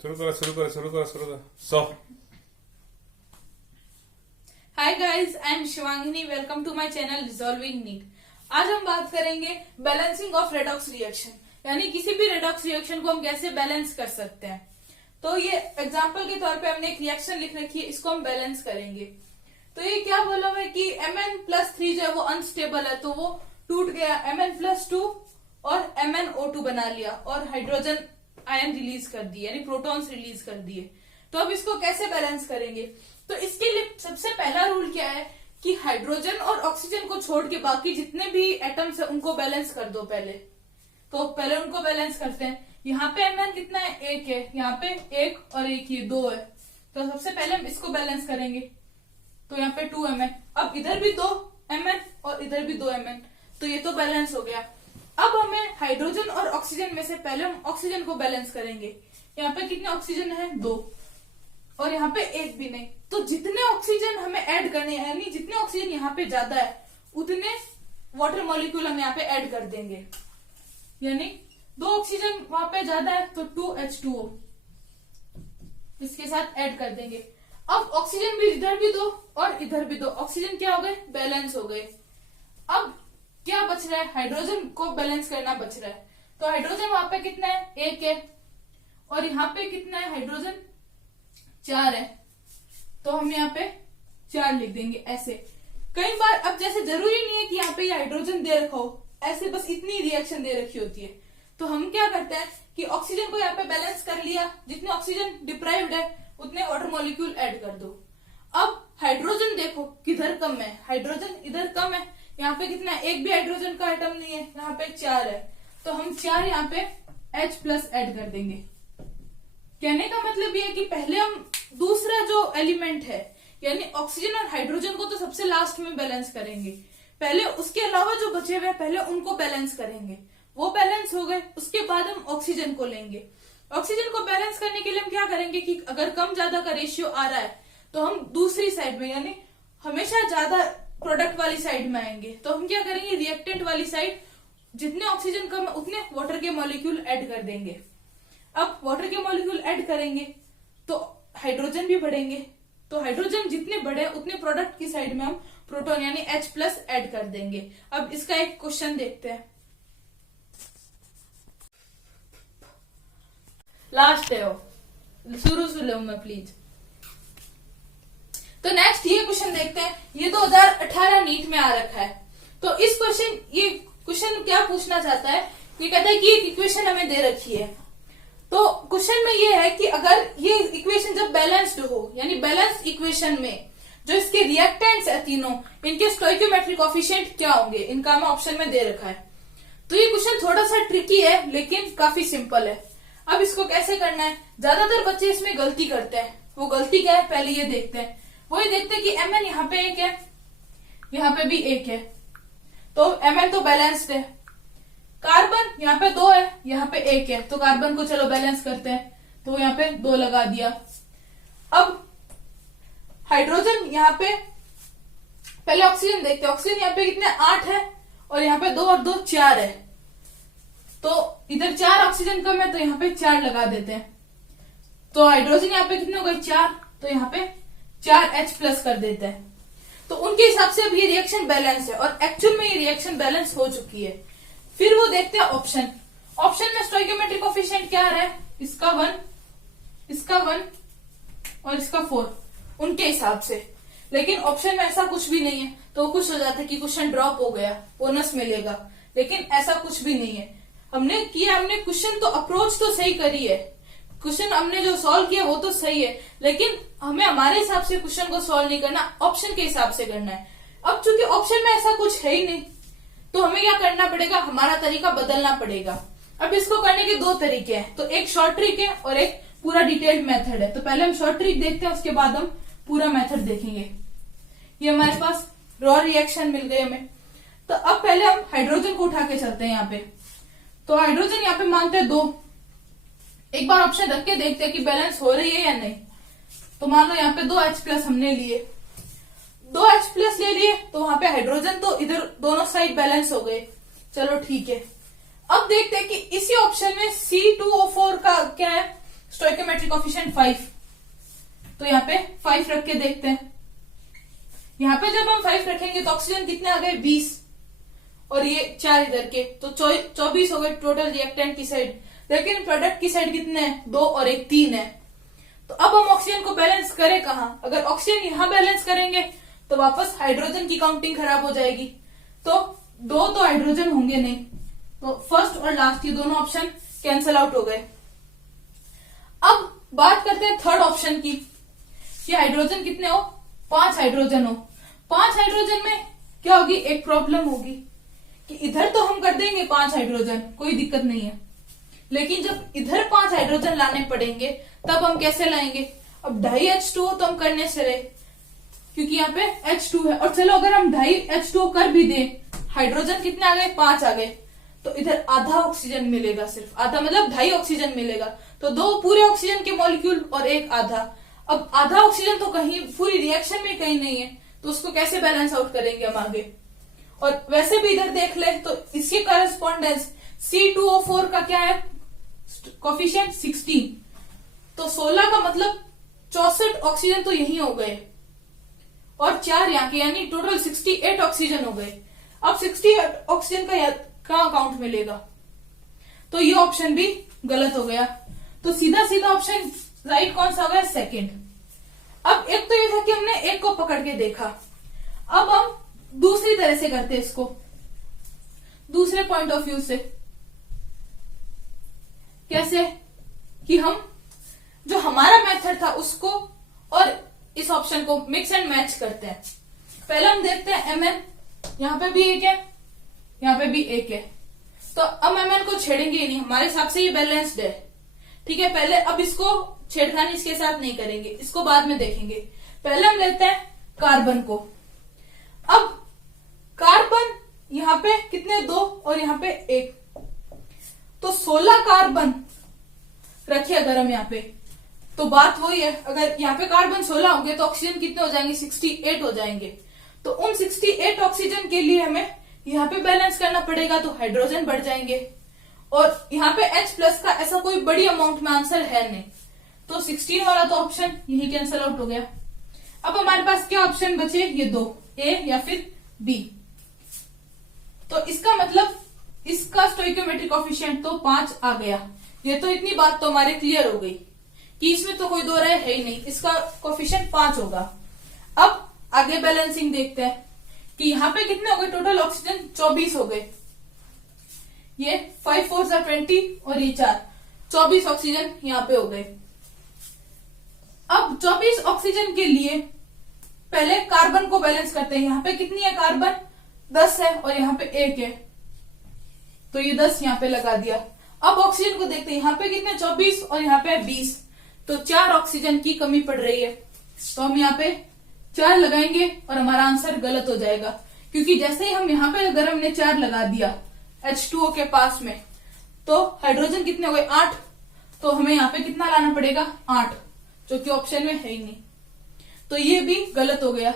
शुरू करो 100। Hi guys, I am Shivangini. Welcome to my channel resolving NEET. आज हम बात करेंगे बैलेंसिंग ऑफ रेडॉक्स रिएक्शन, यानी किसी भी रेडॉक्स रिएक्शन को हम कैसे बैलेंस कर सकते हैं। तो ये एग्जांपल के तौर पे हमने एक रिएक्शन लिख रखी है, इसको हम बैलेंस करेंगे। तो ये क्या बोला हुआ है कि Mn+3 जो है वो अनस्टेबल है, तो वो टूट गया, Mn+2 और MnO2 बना लिया और हाइड्रोजन आयन रिलीज कर दिए, यानी प्रोटॉन्स रिलीज कर दिए। तो अब इसको कैसे बैलेंस करेंगे? तो इसके लिए सबसे पहला रूल क्या है कि हाइड्रोजन और ऑक्सीजन को छोड़ के बाकी जितने भी एटम्स है उनको बैलेंस कर दो पहले। तो पहले उनको बैलेंस करते हैं। यहाँ पे Mn कितना है? 1 है, यहाँ पे 1 और 1 ये 2 है। तो सबसे पहले हम इसको बैलेंस करेंगे। तो यहाँ पे 2 Mn, अब इधर भी 2 Mn और इधर भी 2 Mn, तो ये तो बैलेंस हो गया। अब हमें हाइड्रोजन और ऑक्सीजन में से पहले हम ऑक्सीजन को बैलेंस करेंगे। यहाँ पे कितने ऑक्सीजन है? 2 और यहाँ पे 1 भी नहीं। तो जितने ऑक्सीजन हमें ऐड करने हैं, यानी जितने ऑक्सीजन यहाँ पे ज्यादा है उतने वाटर मॉलिक्यूल हम यहाँ पे ऐड कर देंगे। यानी 2 ऑक्सीजन वहां पे ज्यादा है तो 2H2O इसके साथ ऐड कर देंगे। अब ऑक्सीजन भी इधर भी 2 और इधर भी 2, ऑक्सीजन क्या हो गए? बैलेंस हो गए। अब क्या बच रहा है? हाइड्रोजन को बैलेंस करना बच रहा है। तो हाइड्रोजन वहां पे कितना है? 1 है और यहाँ पे कितना है? हाइड्रोजन 4 है, तो हम यहाँ पे 4 लिख देंगे ऐसे। कई बार अब जैसे जरूरी नहीं है कि यहाँ पे ये हाइड्रोजन दे रखा हो, ऐसे बस इतनी रिएक्शन दे रखी होती है। तो हम क्या करते हैं कि ऑक्सीजन को यहाँ पे बैलेंस कर लिया, जितने ऑक्सीजन डिप्राइव्ड है उतने वाटर मॉलिक्यूल ऐड कर दो। अब हाइड्रोजन देखो किधर कम है, हाइड्रोजन इधर कम है। यहाँ पे कितना है? 1 भी हाइड्रोजन का एटम नहीं है, यहाँ पे 4 है, तो हम 4 यहाँ पे H+ ऐड कर देंगे। कहने का मतलब ये है कि पहले हम दूसरा जो एलिमेंट है यानी ऑक्सीजन और हाइड्रोजन को तो सबसे लास्ट में बैलेंस करेंगे। पहले उसके अलावा जो बचे हुए पहले उनको बैलेंस करेंगे। वो बैलेंस हो गए, उसके बाद हम ऑक्सीजन को लेंगे। ऑक्सीजन को बैलेंस करने के लिए हम क्या करेंगे कि अगर कम ज्यादा का रेशियो आ रहा है तो हम दूसरी साइड में, यानी हमेशा ज्यादा प्रोडक्ट वाली साइड में आएंगे। तो हम क्या करेंगे? रिएक्टेंट वाली साइड जितने ऑक्सीजन कम है उतने वाटर के मॉलिक्यूल ऐड कर देंगे। अब वाटर के मॉलिक्यूल ऐड करेंगे तो हाइड्रोजन भी बढ़ेंगे। तो हाइड्रोजन जितने बढ़े उतने प्रोडक्ट की साइड में हम प्रोटॉन यानी H+ ऐड कर देंगे। अब इसका एक क्वेश्चन देखते हैं, लास्ट है वो, शुरू से लो मैं प्लीज। तो नेक्स्ट ये क्वेश्चन देखते हैं, ये 2018 नीट में आ रखा है। तो ये क्वेश्चन क्या पूछना चाहता है? ये कहता है कि एक इक्वेशन हमें दे रखी है। तो क्वेश्चन में ये है कि अगर ये इक्वेशन जब बैलेंस्ड हो, यानी बैलेंस इक्वेशन में जो इसके रिएक्टेंट्स है तीनों, इनके स्टोइकियोमेट्रिक कोएफिशिएंट क्या होंगे, इनका हमें ऑप्शन में दे रखा है। तो ये क्वेश्चन थोड़ा सा ट्रिकी है लेकिन काफी सिंपल है। अब इसको कैसे करना है? ज्यादातर बच्चे इसमें गलती करते हैं। वो गलती क्या है पहले ये देखते हैं। वो ये देखते हैं कि Mn यहाँ पे 1 है, यहाँ पे भी 1 है, तो Mn तो बैलेंस्ड है। कार्बन यहाँ पे 2 है, यहाँ पे 1 है, तो कार्बन को चलो बैलेंस करते हैं, तो यहाँ पे 2 लगा दिया। अब हाइड्रोजन यहाँ पे, पहले ऑक्सीजन देखते हैं। ऑक्सीजन यहाँ पे कितने? 8 है और यहाँ पे 2 और 2 4 है, तो इधर 4 ऑक्सीजन कम है तो यहाँ पे 4 लगा देते हैं। तो हाइड्रोजन यहाँ पे कितने हो गए? 4, तो यहाँ पे 4H+ कर देते हैं। तो उनके हिसाब से अब ये रिएक्शन बैलेंस है और एक्चुअल में ये रिएक्शन बैलेंस हो चुकी है। फिर वो देखते हैं ऑप्शन। ऑप्शन में स्टोइकियोमेट्रिक कोएफिशिएंट क्या आ रहा है? इसका 1, इसका 1 और इसका 4 उनके हिसाब से। लेकिन ऑप्शन में ऐसा कुछ भी नहीं है, तो वो खुश हो जाते कि क्वेश्चन ड्रॉप हो गया, बोनस मिलेगा। लेकिन ऐसा कुछ भी नहीं है। हमने क्वेश्चन तो अप्रोच तो सही करी है, क्वेश्चन हमने जो सॉल्व किया वो तो सही है, लेकिन हमें हमारे हिसाब से क्वेश्चन को सॉल्व नहीं करना, ऑप्शन के हिसाब से करना है। अब चूंकि ऑप्शन में ऐसा कुछ है ही नहीं तो हमें क्या करना पड़ेगा? हमारा तरीका बदलना पड़ेगा। अब इसको करने के 2 तरीके हैं, तो एक शॉर्ट ट्रिक है और एक पूरा डिटेल्ड मेथड है। तो पहले हम शॉर्ट ट्रिक देखते हैं, उसके बाद हम पूरा मेथड देखेंगे। ये हमारे पास रॉ रिएक्शन मिल गई हमें। तो अब पहले हम हाइड्रोजन को उठा के चलते हैं यहाँ पे। तो हाइड्रोजन यहाँ पे मानते हैं 2। एक बार ऑप्शन रख के देखते हैं कि बैलेंस हो रही है या नहीं। तो मान लो यहाँ पे 2H+ हमने लिए, 2H+ ले लिए, तो वहां पे हाइड्रोजन तो इधर दोनों साइड बैलेंस हो गए, चलो ठीक है। अब देखते हैं कि इसी ऑप्शन में C2O4 का क्या है, स्टोइकोमेट्रिक कोफिशिएंट 5, तो यहाँ पे 5 रख के देखते हैं। यहाँ पे जब हम 5 रखेंगे तो ऑक्सीजन कितने आ गए 20, और ये 4 इधर के, तो 24 हो गए टोटल रिएक्टेंट की साइड। लेकिन प्रोडक्ट की साइड कितने हैं 2 और 1 3 है। तो अब हम ऑक्सीजन को बैलेंस करें कहाँ? अगर ऑक्सीजन यहाँ बैलेंस करेंगे तो वापस हाइड्रोजन की काउंटिंग खराब हो जाएगी, तो 2 तो हाइड्रोजन होंगे नहीं, तो फर्स्ट और लास्ट ये दोनों ऑप्शन कैंसल आउट हो गए। अब बात करते हैं थर्ड ऑप्शन की, कि हाइड्रोजन कितने हो 5 हाइड्रोजन हो। 5 हाइड्रोजन में क्या होगी, एक प्रॉब्लम होगी कि इधर तो हम कर देंगे 5 हाइड्रोजन, कोई दिक्कत नहीं है, लेकिन जब इधर 5 हाइड्रोजन लाने पड़ेंगे तब हम कैसे लाएंगे? अब 2.5 H2O तो हम करने से रहे, क्योंकि यहाँ पे H2 है, और चलो अगर हम 2.5 H2O कर भी दें, हाइड्रोजन कितने आ गए 5 आ गए, तो इधर आधा ऑक्सीजन मिलेगा, सिर्फ आधा, मतलब 2.5 ऑक्सीजन मिलेगा। तो 2 पूरे ऑक्सीजन के मॉलिक्यूल और 1 आधा। अब आधा ऑक्सीजन तो कहीं पूरी रिएक्शन में कहीं नहीं है, तो उसको कैसे बैलेंस आउट करेंगे हम आगे? और वैसे भी इधर देख ले तो इसके करस्पॉन्डेंस C2O4 का क्या है कोफिशिएंट 16, तो 16 का मतलब 64 ऑक्सीजन तो यही हो गए, और 4 यहाँ के, यानी टोटल 68 ऑक्सीजन हो गए। अब 68 ऑक्सीजन का कहाँ काउंट मिलेगा? तो ये ऑप्शन भी गलत हो गया। तो सीधा सीधा ऑप्शन राइट कौन सा हो गया? सेकंड। अब एक तो ये था कि हमने एक को पकड़ के देखा, अब हम दूसरी तरह से करते हैं इसको, दूसरे पॉइंट ऑफ व्यू से। कैसे? कि हम जो हमारा मेथड था उसको और इस ऑप्शन को मिक्स एंड मैच करते हैं। पहले हम देखते हैं Mn, यहाँ पे भी 1 है, यहाँ पे भी 1 है, तो अब Mn को छेड़ेंगे नहीं, हमारे हिसाब से ये बैलेंस्ड है, ठीक है। पहले अब इसको छेड़खानी इसके साथ नहीं करेंगे, इसको बाद में देखेंगे। पहले हम लेते हैं कार्बन को। अब कार्बन यहाँ पे कितने 2 और यहाँ पे 1, तो 16 कार्बन रखे अगर हम यहाँ पे, तो बात वही है, अगर यहाँ पे कार्बन 16 होंगे तो ऑक्सीजन कितने हो जाएंगे 68 हो जाएंगे। तो उन 68 ऑक्सीजन के लिए हमें यहाँ पे बैलेंस करना पड़ेगा, तो हाइड्रोजन बढ़ जाएंगे, और यहाँ पे H+ का ऐसा कोई बड़ी अमाउंट में आंसर है नहीं, तो 16 वाला तो ऑप्शन यही कैंसिल आउट हो गया। अब हमारे पास क्या ऑप्शन बचे? ये 2, A या फिर B। तो इसका मतलब इसका स्टोइकोमेट्रिक कोफिशिएंट तो 5 आ गया। ये तो इतनी बात तो हमारे क्लियर हो गई कि इसमें तो कोई दो राय है ही नहीं, इसका कोफिशिएंट 5 होगा। अब आगे बैलेंसिंग देखते हैं कि यहाँ पे कितने हो गए टोटल ऑक्सीजन 24 हो गए, ये 5 4 20 और ये 4, 24 ऑक्सीजन यहाँ पे हो गए। अब 24 ऑक्सीजन के लिए पहले कार्बन को बैलेंस करते हैं। यहाँ पे कितनी है कार्बन 10 है, और यहाँ पे 1 है, तो ये 10 यहाँ पे लगा दिया। अब ऑक्सीजन को देखते हैं, यहाँ पे कितने 24 और यहाँ पे 20, तो 4 ऑक्सीजन की कमी पड़ रही है, तो हम यहाँ पे 4 लगाएंगे और हमारा आंसर गलत हो जाएगा, क्योंकि जैसे ही हम यहाँ पे अगर हमने 4 लगा दिया H2O के पास में, तो हाइड्रोजन कितने हो गए 8, तो हमें यहाँ पे कितना लाना पड़ेगा 8, जो कि ऑप्शन में है ही नहीं, तो ये भी गलत हो गया।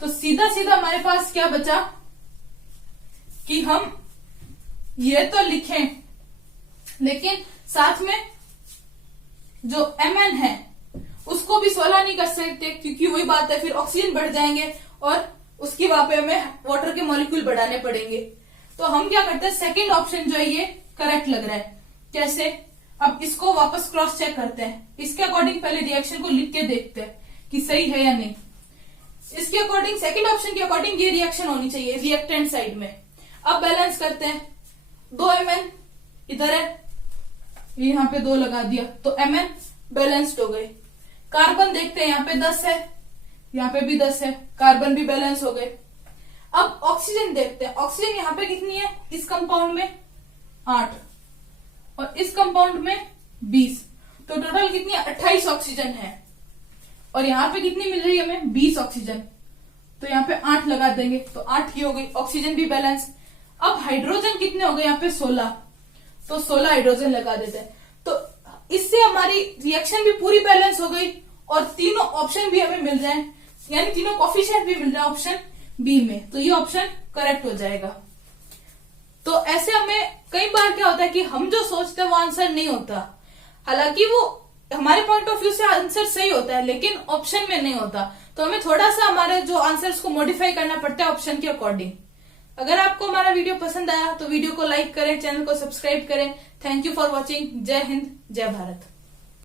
तो सीधा सीधा हमारे पास क्या बचा कि हम ये तो लिखें, लेकिन साथ में जो Mn है उसको भी 16 नहीं कर सकते, क्योंकि वही बात है, फिर ऑक्सीजन बढ़ जाएंगे और उसकी वहां पे हमें वाटर के मॉलिक्यूल बढ़ाने पड़ेंगे। तो हम क्या करते हैं, सेकंड ऑप्शन जो है ये करेक्ट लग रहा है। कैसे? अब इसको वापस क्रॉस चेक करते हैं, इसके अकॉर्डिंग पहले रिएक्शन को लिख के देखते हैं कि सही है या नहीं। इसके अकॉर्डिंग, सेकंड ऑप्शन के अकॉर्डिंग ये रिएक्शन होनी चाहिए रिएक्टेंट साइड में। अब बैलेंस करते हैं, 2 Mn इधर है, यहाँ पे 2 लगा दिया, तो Mn बैलेंस्ड हो गए। कार्बन देखते हैं, यहाँ पे 10 है, यहाँ पे भी 10 है, कार्बन भी बैलेंस हो गए। अब ऑक्सीजन देखते हैं, ऑक्सीजन यहाँ पे कितनी है, इस कंपाउंड में 8 और इस कंपाउंड में 20, तो टोटल कितनी है 28 ऑक्सीजन है, और यहाँ पे कितनी मिल रही है हमें 20 ऑक्सीजन, तो यहाँ पे 8 लगा देंगे, तो 8 की हो गई, ऑक्सीजन भी बैलेंस। अब हाइड्रोजन कितने हो गए यहाँ पे 16, तो 16 हाइड्रोजन लगा देते हैं, तो इससे हमारी रिएक्शन भी पूरी बैलेंस हो गई और तीनों ऑप्शन भी हमें मिल जाए, यानी तीनों कोफिशिएंट भी मिल जाए ऑप्शन बी में, तो ये ऑप्शन करेक्ट हो जाएगा। तो ऐसे हमें कई बार क्या होता है कि हम जो सोचते हैं वो आंसर नहीं होता, हालांकि वो हमारे पॉइंट ऑफ व्यू से आंसर सही होता है लेकिन ऑप्शन में नहीं होता, तो हमें थोड़ा सा हमारे जो आंसर्स को मॉडिफाई करना पड़ता है ऑप्शन के अकॉर्डिंग। अगर आपको हमारा वीडियो पसंद आया तो वीडियो को लाइक करें, चैनल को सब्सक्राइब करें। Thank you for watching. जय हिंद, जय भारत।